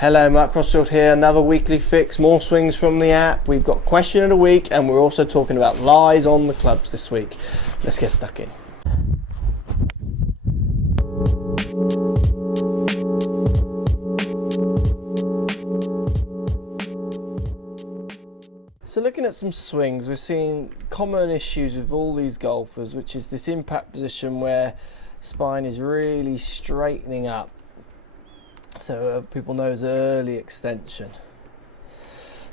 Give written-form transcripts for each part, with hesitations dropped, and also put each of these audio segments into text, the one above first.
Hello, Mark Crossfield here, another weekly fix, more swings from the app. We've got question of the week and we're also talking about lies on the clubs this week. Let's get stuck in. So looking at some swings, we're seeing common issues with all these golfers, which is this impact position where spine is really straightening up. So people know as early extension.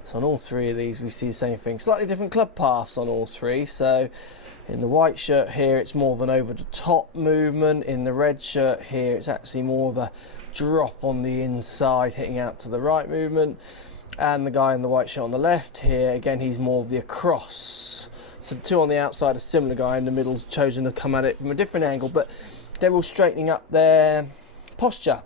So on all three of these we see the same thing. Slightly different club paths on all three. So in the white shirt here it's more of an over the top movement. In the red shirt here it's actually more of a drop on the inside hitting out to the right movement. And the guy in the white shirt on the left here, again he's more of the across. So the two on the outside, a similar guy in the middle's chosen to come at it from a different angle, but they're all straightening up their posture.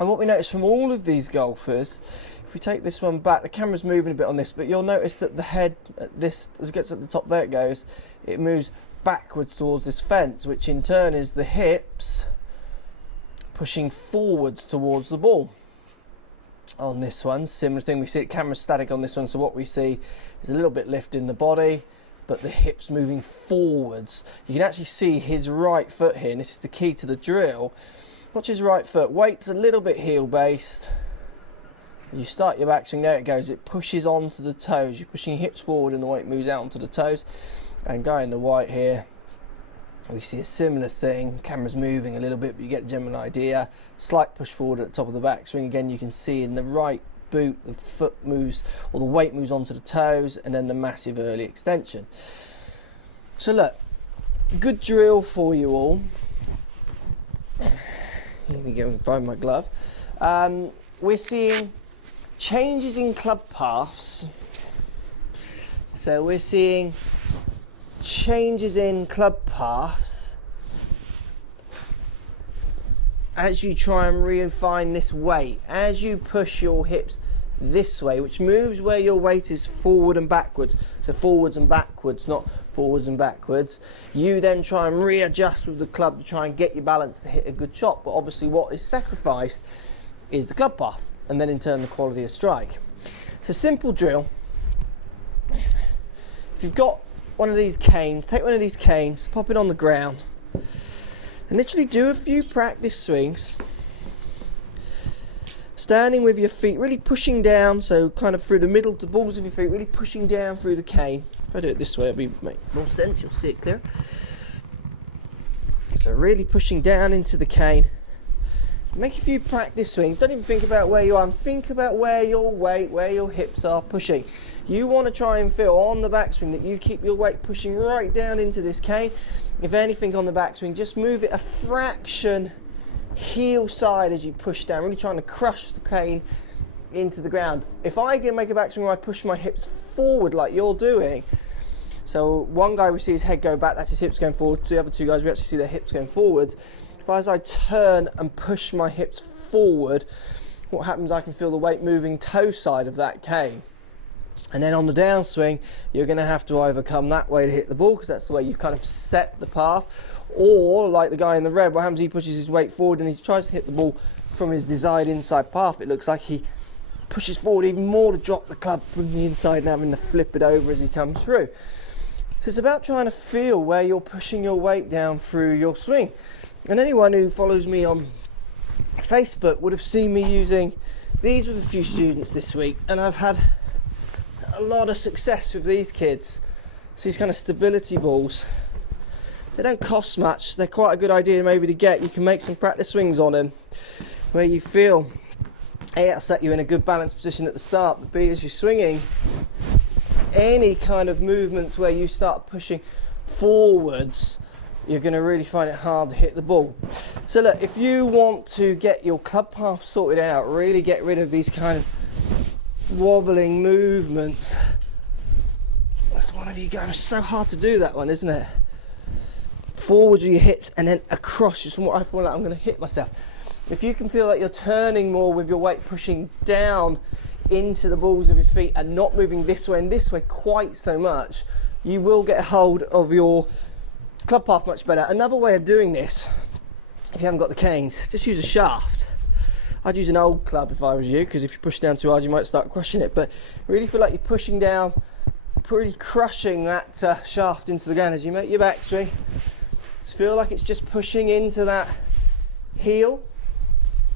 And what we notice from all of these golfers, if we take this one back, the camera's moving a bit on this, but you'll notice that the head, as it gets at the top, there it goes, it moves backwards towards this fence, which in turn is the hips pushing forwards towards the ball. On this one, similar thing, we see it camera static on this one, so what we see is a little bit lift in the body, but the hips moving forwards. You can actually see his right foot here, and this is the key to the drill. Watch his right foot, weight's a little bit heel based. You start your backswing, there it goes, it pushes onto the toes. You're pushing your hips forward and the weight moves out onto the toes. And guy in the white here, we see a similar thing. Camera's moving a little bit, but you get the general idea. Slight push forward at the top of the backswing. Again, you can see in the right boot, the foot moves, or the weight moves onto the toes, and then the massive early extension. So look, good drill for you all. Here we go, find my glove. We're seeing changes in club paths. So we're seeing changes in club paths as you try and refine this weight. As you push your hips this way, which moves where your weight is forward and backwards. So forwards and backwards, not forwards and backwards. You then try and readjust with the club to try and get your balance to hit a good shot. But obviously what is sacrificed is the club path, and then in turn the quality of strike. So simple drill. If you've got one of these canes, take one of these canes, pop it on the ground, and literally do a few practice swings. Standing with your feet really pushing down, so kind of through the middle to balls of your feet, really pushing down through the cane. If I do it this way, it'll make more sense, you'll see it clearer. So really pushing down into the cane. Make a few practice swings. Don't even think about where you are, think about where your weight, where your hips are pushing. You want to try and feel on the backswing that you keep your weight pushing right down into this cane. If anything on the backswing, just move it a fraction heel side as you push down, really trying to crush the cane into the ground. If I can make a backswing where I push my hips forward like you're doing, so one guy we see his head go back, that's his hips going forward. The other two guys we actually see their hips going forward. If as I turn and push my hips forward, what happens, I can feel the weight moving toe side of that cane. And then on the downswing, you're going to have to overcome that way to hit the ball, because that's the way you kind of set the path. Or like the guy in the red, what happens, he pushes his weight forward and he tries to hit the ball from his desired inside path. It looks like he pushes forward even more to drop the club from the inside and having to flip it over as he comes through. So it's about trying to feel where you're pushing your weight down through your swing. And anyone who follows me on Facebook would have seen me using these with a few students this week, and I've had a lot of success with these kids. So these kind of stability balls, they don't cost much, they're quite a good idea maybe to get. You can make some practice swings on them where you feel A, it'll set you in a good balanced position at the start, but B, as you're swinging, any kind of movements where you start pushing forwards, you're going to really find it hard to hit the ball. So look, if you want to get your club path sorted out, really get rid of these kind of wobbling movements. That's one of you guys, it's so hard to do that one, isn't it? Forwards with your hips and then across, just from what I feel like I'm going to hit myself. If you can feel like you're turning more with your weight pushing down into the balls of your feet and not moving this way and this way quite so much, you will get a hold of your club path much better. Another way of doing this, if you haven't got the canes, just use a shaft. I'd use an old club if I was you, because if you push down too hard you might start crushing it, but really feel like you're pushing down, pretty crushing that shaft into the ground as you make your backswing. Just feel like it's just pushing into that heel,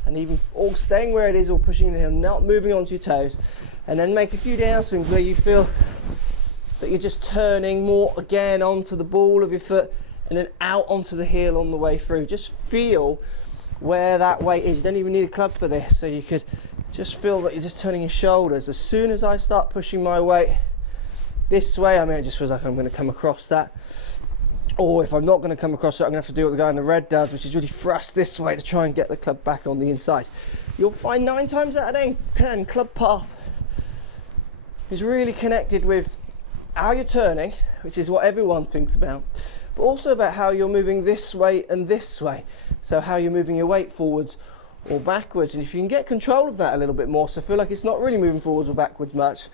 and even all staying where it is, or pushing the heel, not moving onto your toes. And then make a few downswings where you feel that you're just turning more again onto the ball of your foot and then out onto the heel on the way through. Just feel where that weight is. You don't even need a club for this, so you could just feel that you're just turning your shoulders. As soon as I start pushing my weight this way, I mean, it just feels like I'm going to come across that. Or if I'm not going to come across it, I'm going to have to do what the guy in the red does, which is really thrust this way to try and get the club back on the inside. You'll find 9 times out of 10, club path is really connected with how you're turning, which is what everyone thinks about, but also about how you're moving this way and this way. So how you're moving your weight forwards or backwards. And if you can get control of that a little bit more, so feel like it's not really moving forwards or backwards much,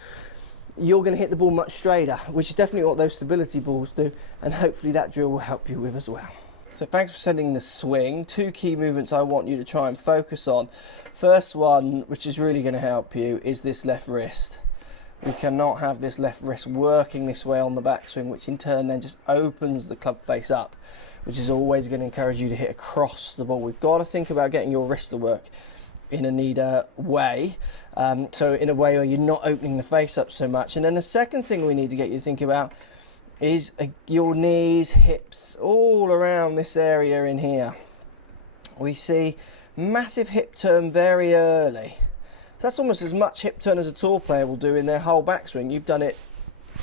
you're going to hit the ball much straighter, which is definitely what those stability balls do, and hopefully that drill will help you with as well. So thanks for sending the swing. 2 key movements I want you to try and focus on. First one, which is really going to help you, is this left wrist. We cannot have this left wrist working this way on the backswing, which in turn then just opens the club face up, which is always going to encourage you to hit across the ball. We've got to think about getting your wrist to work in a neater way, so in a way where you're not opening the face up so much. And then the second thing we need to get you to think about is your knees, hips, all around this area in here. We see massive hip turn very early. So that's almost as much hip turn as a tour player will do in their whole backswing. You've done it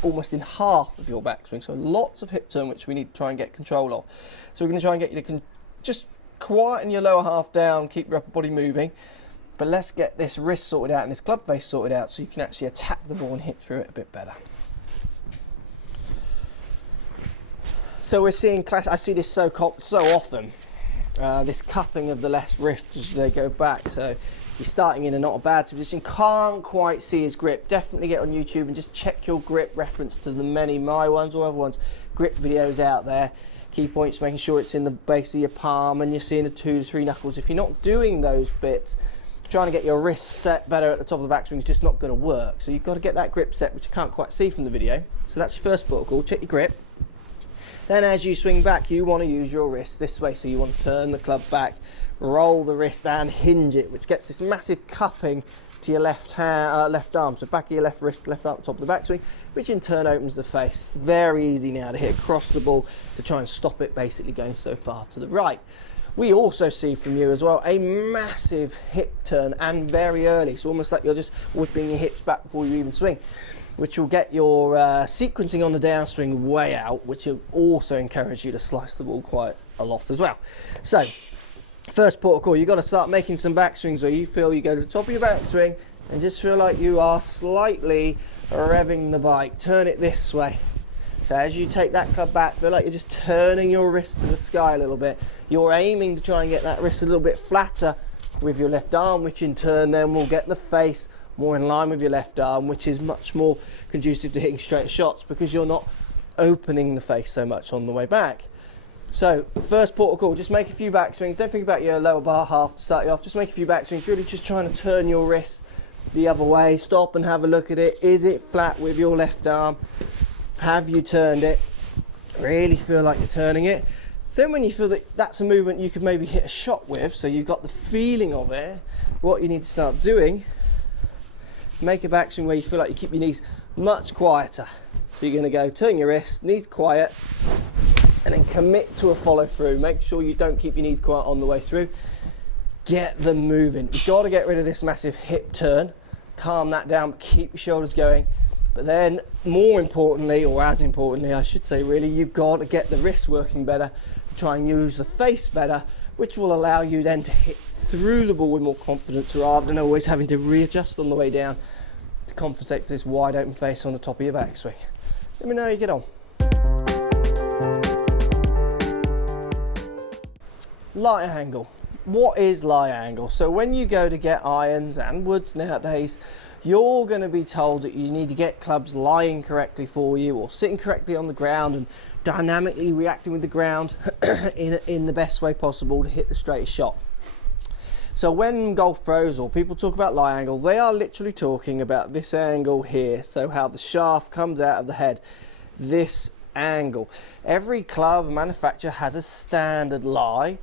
almost in half of your backswing, so lots of hip turn, which we need to try and get control of. So we're going to try and get you to just quieten your lower half down, keep your upper body moving, but let's get this wrist sorted out and this club face sorted out so you can actually attack the ball and hit through it a bit better. So we're seeing I see this so often, this cupping of the left wrist as they go back. So he's starting in a not a bad position, can't quite see his grip. Definitely get on YouTube and just check your grip reference to the many my ones or other ones grip videos out there. Key points, making sure it's in the base of your palm and you're seeing the 2 to 3 knuckles. If you're not doing those bits, trying to get your wrists set better at the top of the backswing is just not going to work. So you've got to get that grip set, which you can't quite see from the video. So that's your first protocol. Check your grip. Then as you swing back, you want to use your wrist this way. So you want to turn the club back, roll the wrist and hinge it, which gets this massive cupping to your left arm. So back of your left wrist, left arm, top of the backswing, which in turn opens the face. Very easy now to hit across the ball to try and stop it basically going so far to the right. We also see from you as well a massive hip turn, and very early, so almost like you're just whipping your hips back before you even swing, which will get your sequencing on the downswing way out, which will also encourage you to slice the ball quite a lot as well. So first port of call, you've got to start making some backswings where you feel you go to the top of your backswing and just feel like you are slightly revving the bike. Turn it this way. So as you take that club back, feel like you're just turning your wrist to the sky a little bit. You're aiming to try and get that wrist a little bit flatter with your left arm, which in turn then will get the face more in line with your left arm, which is much more conducive to hitting straight shots because you're not opening the face so much on the way back. So first port of call, just make a few backswings. Don't think about your lower bar half to start you off. Just make a few backswings, really just trying to turn your wrist the other way. Stop and have a look at it. Is it flat with your left arm? Have you turned it? Really feel like you're turning it. Then when you feel that that's a movement you could maybe hit a shot with, so you've got the feeling of it, what you need to start doing, make a backswing where you feel like you keep your knees much quieter. So you're going to go turn your wrist, knees quiet, and then commit to a follow through. Make sure you don't keep your knees quiet on the way through. Get them moving. You've got to get rid of this massive hip turn, calm that down, but keep your shoulders going. But then more importantly, or as importantly I should say really, you've got to get the wrist working better, try and use the face better, which will allow you then to hit through the ball with more confidence rather than always having to readjust on the way down to compensate for this wide open face on the top of your backswing. Let me know how you get on. Light angle. What is light angle? So when you go to get irons and woods nowadays, you're going to be told that you need to get clubs lying correctly for you or sitting correctly on the ground and dynamically reacting with the ground in the best way possible to hit the straightest shot. So when golf pros or people talk about lie angle, they are literally talking about this angle here. So how the shaft comes out of the head, this angle. Every club manufacturer has a standard lie,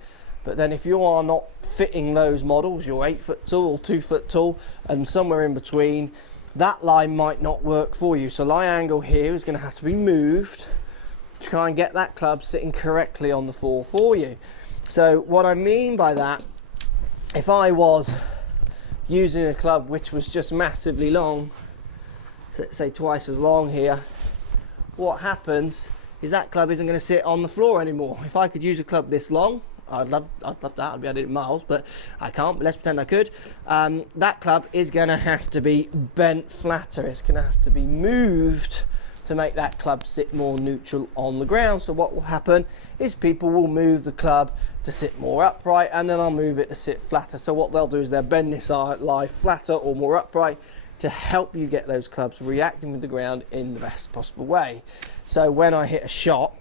but then if you are not fitting those models, you're 8 foot tall or 2 foot tall and somewhere in between, that lie might not work for you. So lie angle here is going to have to be moved to try and get that club sitting correctly on the floor for you. So what I mean by that, if I was using a club which was just massively long, so let's say twice as long here, what happens is that club isn't going to sit on the floor anymore. If I could use a club this long, I'd love that, I'd be able to do it in miles, but I can't, but let's pretend I could. That club is going to have to be bent flatter. It's going to have to be moved to make that club sit more neutral on the ground. So what will happen is people will move the club to sit more upright, and then I'll move it to sit flatter. So what they'll do is they'll bend this lie flatter or more upright to help you get those clubs reacting with the ground in the best possible way. So when I hit a shot,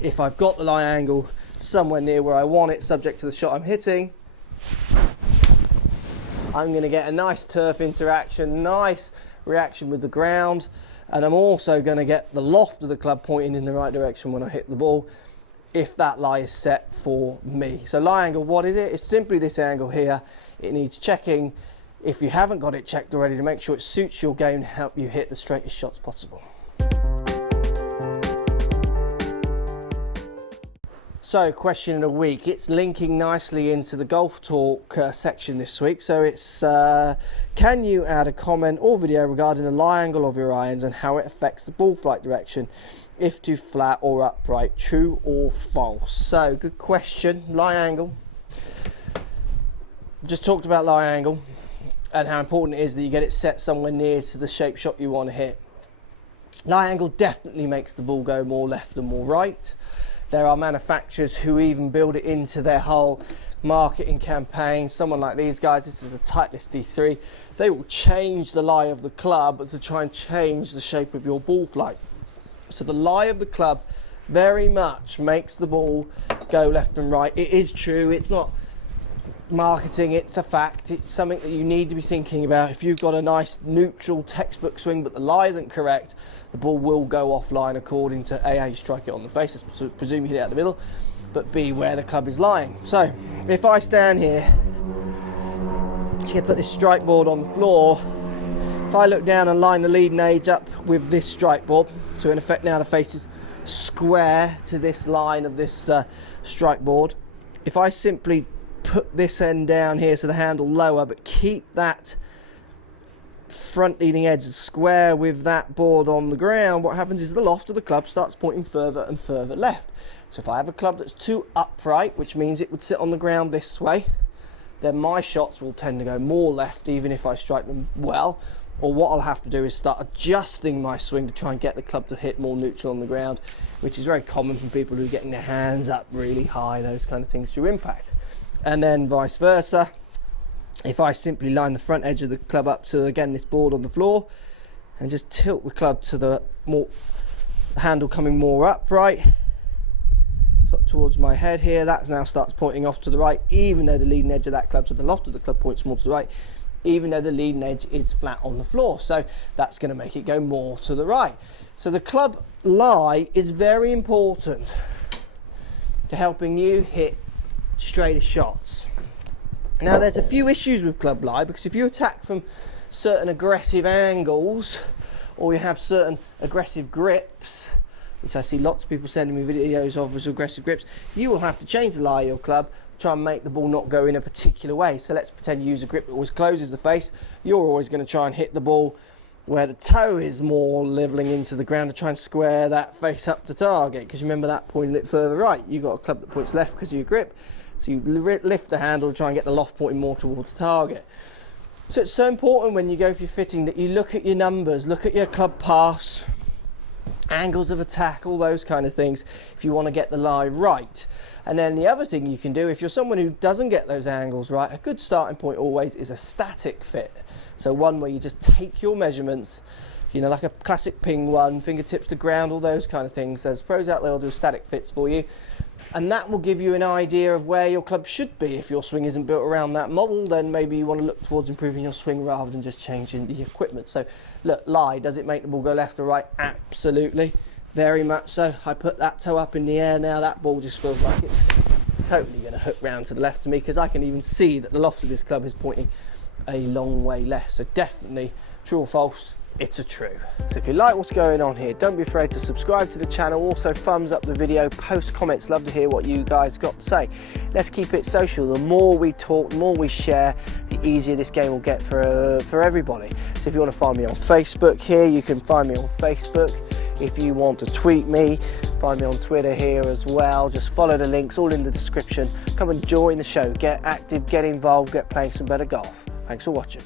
if I've got the lie angle somewhere near where I want it, subject to the shot I'm hitting, I'm going to get a nice turf interaction, nice reaction with the ground, and I'm also going to get the loft of the club pointing in the right direction when I hit the ball, if that lie is set for me. So lie angle, what is it? It's simply this angle here. It needs checking, if you haven't got it checked already, to make sure it suits your game and help you hit the straightest shots possible. So, question of the week. It's linking nicely into the golf talk section this week. So it's, can you add a comment or video regarding the lie angle of your irons and how it affects the ball flight direction, if too flat or upright, true or false? So, good question. Lie angle. Just talked about lie angle and how important it is that you get it set somewhere near to the shape shot you want to hit. Lie angle definitely makes the ball go more left and more right. There are manufacturers who even build it into their whole marketing campaign. Someone like these guys, this is a Titleist D3, they will change the lie of the club to try and change the shape of your ball flight. So the lie of the club very much makes the ball go left and right. It is true, it's not marketing, it's a fact. It's something that you need to be thinking about. If you've got a nice neutral textbook swing but the lie isn't correct, the ball will go offline according to A, how you strike it on the face, let's presume you hit it out the middle, but B, where the club is lying. So if I stand here, just going to put this strike board on the floor. If I look down and line the leading edge up with this strike board, so in effect now the face is square to this line of this strike board. If I simply put this end down here so the handle lower, but keep that front leading edge square with that board on the ground, what happens is the loft of the club starts pointing further and further left. So if I have a club that's too upright, which means it would sit on the ground this way, then my shots will tend to go more left even if I strike them well. Or what I'll have to do is start adjusting my swing to try and get the club to hit more neutral on the ground, which is very common from people who are getting their hands up really high, those kind of things, through impact. And then vice versa, if I simply line the front edge of the club up to, again, this board on the floor, and just tilt the club to the more handle coming more upright, so up towards my head here, that now starts pointing off to the right, even though the leading edge of that club, so the loft of the club points more to the right, even though the leading edge is flat on the floor. So that's going to make it go more to the right. So the club lie is very important to helping you hit straighter shots. Now there's a few issues with club lie, because if you attack from certain aggressive angles, or you have certain aggressive grips, which I see lots of people sending me videos of as aggressive grips, you will have to change the lie of your club to try and make the ball not go in a particular way. So let's pretend you use a grip that always closes the face. You're always going to try and hit the ball where the toe is more leveling into the ground to try and square that face up to target, because remember that pointing it further right. You've got a club that points left because of your grip. So you lift the handle to try and get the loft pointing more towards target. So it's so important when you go for your fitting that you look at your numbers, look at your club pass, angles of attack, all those kind of things, if you want to get the lie right. And then the other thing you can do, if you're someone who doesn't get those angles right, a good starting point always is a static fit. So one where you just take your measurements you know, like a classic ping one, fingertips to ground, all those kind of things. There's pros out there who'll do static fits for you, and that will give you an idea of where your club should be. If your swing isn't built around that model, then maybe you want to look towards improving your swing rather than just changing the equipment. So look, does it make the ball go left or right? Absolutely, very much so. I put that toe up in the air now, that ball just feels like it's totally going to hook round to the left of me, because I can even see that the loft of this club is pointing a long way left. So definitely, true or false, it's a true. So if you like what's going on here, don't be afraid to subscribe to the channel. Also thumbs up the video, post comments, love to hear what you guys got to say. Let's keep it social. The more we talk, the more we share, the easier this game will get for everybody. So if you want to find me on Facebook here, you can find me on Facebook. If you want to tweet me, find me on Twitter here as well. Just follow the links, all in the description. Come and join the show, get active, get involved, get playing some better golf. Thanks for watching.